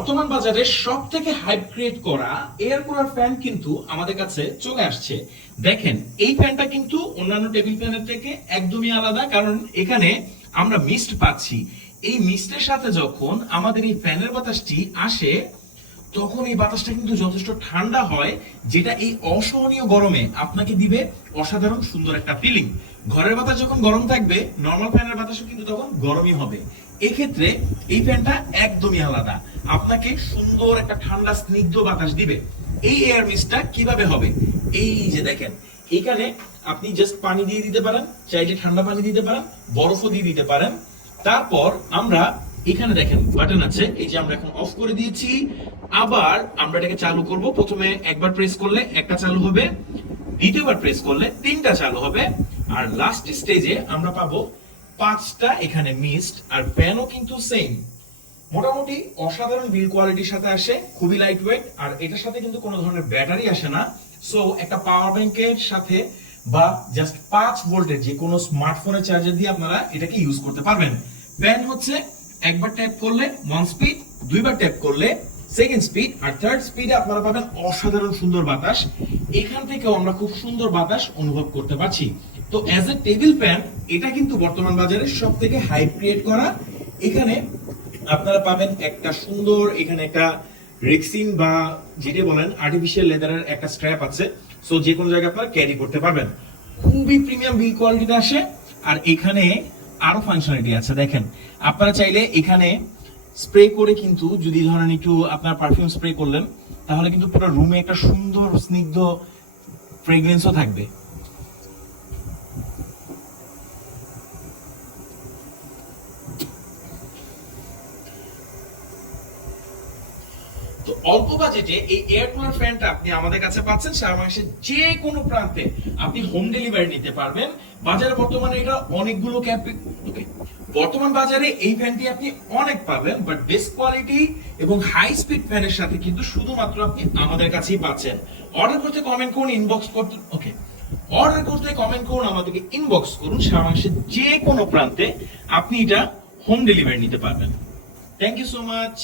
বর্তমান বাজারে সব থেকে হাইপ ক্রিয়েট করা এয়ার কুলার ফ্যান কিন্তু আমাদের কাছে চলে আসছে। দেখেন, এই ফ্যানটা কিন্তু অন্যান্য টেবিল ফ্যানের থেকে একদমই আলাদা, কারণ এখানে আমরা মিস্ট পাচ্ছি। এই মিস্টের সাথে যখন আমাদের এই ফ্যানের বাতাসটি আসে, তখন এই বাতাসটা কিন্তু যথেষ্ট ঠান্ডা হয়, যেটা এই অসহনীয় গরমে আপনাকে দিবে অসাধারণ সুন্দর একটা ফিলিং। ঘরের বাতাস যখন গরম থাকবে, নর্মাল ফ্যানের বাতাসও কিন্তু তখন গরমই হবে। এক্ষেত্রে এই ফ্যানটা একদমই আলাদা, আপনাকে সুন্দর একটা ঠান্ডা স্নিগ্ধ বাতাস দিবে। এই এয়ার মিস্টটা কিভাবে হবে, এই যে দেখেন, এখানে আপনি জাস্ট পানি দিয়ে দিতে পারেন, চাইলে ঠান্ডা পানি দিতে পারেন, বরফও দিয়ে দিতে পারেন। তারপর আমরা এখানে দেখেন বাটন আছে, এই যে আমরা এখন অফ করে দিয়েছি। আবার আমরা এটাকে চালু করব। প্রথমে একবার প্রেস করলে একটা চালু হবে, দ্বিতীয়বার প্রেস করলে তিনটা চালু হবে, আর লাস্ট স্টেজে আমরা পাবো পাঁচটা এখানে মিস্ট। আর ফ্যানও কিন্তু সেম, মোটামুটি অসাধারণ বিল কোয়ালিটির সাথে আসে, খুবই লাইট ওয়েট। আর এটার সাথে কিন্তু কোনো ধরনের ব্যাটারি আসে না। সো একটা পাওয়ার ব্যাংকের সাথে বা জাস্ট 5 ভোল্টের যে কোনো স্মার্টফোনের চার্জার দিয়ে আপনারা এটাকে ইউজ করতে পারবেন। ফ্যান হচ্ছে একবার ট্যাপ করলে 1 স্পিড, দুইবার ট্যাপ করলে 2nd স্পিড, আর 3rd স্পিডে আপনারা পাবেন অসাধারণ সুন্দর বাতাস। এখান থেকেও আমরা খুব সুন্দর বাতাস অনুভব করতে পারছি। তো অ্যাজ এ টেবিল ফ্যান এটা কিন্তু বর্তমান বাজারে সব থেকে হাইপ ক্রিয়েট করা। এখানে আপনারা পাবেন একটা সুন্দর, এখানে একটা রেক্সিন বা যেটা বলেন আর্টিফিশিয়াল লেদারের একটা স্ট্র্যাপ আছে। সো যে কোনো জায়গায় আপনারা ক্যারি করতে পারবেন। খুবই প্রিমিয়াম বিল কোয়ালিটিতে আসে। আর এখানে আরো ফাংশনালিটি আছে, দেখেন আপনারা চাইলে এখানে স্প্রে করে কিন্তু, যদি ধরেন একটু আপনার পারফিউম স্প্রে করলেন, তাহলে কিন্তু পুরো রুমে একটা সুন্দর স্নিগ্ধ ফ্রেগ্রেন্সও থাকবে। তো অল্প বাজেটে এই এয়ার কুলার ফ্যানটা আপনি আমাদের কাছে পাচ্ছেন সারা বাংলাদেশের যে কোনো প্রান্তে। আপনি হোম ডেলিভারি নিতে পারবেন। বাজারে বর্তমানে এটা অনেকগুলো বর্তমান বাজারে এই ফ্যানটি আপনি অনেক পাবেন, বাট বেস্ট কোয়ালিটি এবং হাই স্পিড ফ্যানের সাথে কিন্তু শুধুমাত্র আপনি আমাদের কাছেই পাচ্ছেন। অর্ডার করতে কমেন্ট করুন, ইনবক্স করতে অর্ডার করতে কমেন্ট করুন, আমাদেরকে ইনবক্স করুন। সারা বাংলাদেশের যে কোনো প্রান্তে আপনি এটা হোম ডেলিভারি নিতে পারবেন। Thank you so much.